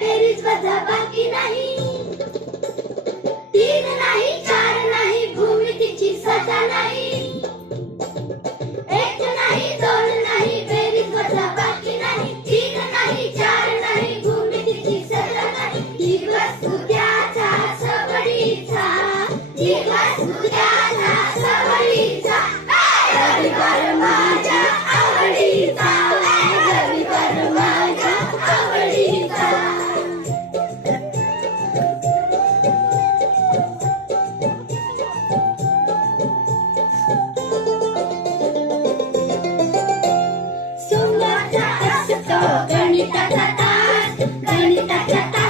बेरीज वजा बाकी नाही, 3 नाही 4 नाही, भूमितीची सजा नाही, 1 नाही 2 नाही, बेरीज वजा बाकी नाही, 3 नाही 4 नाही, भूमितीची सजा नाही. ही वस्तू त्याचा सवडीचा, ही वस्तू त्याचा सवडीचा, रविवार माझ्या आवडीचा, रविवार माझ्या आवडीचा. सोमवारचा असतो गणिताचा तास, गणिताचा तास.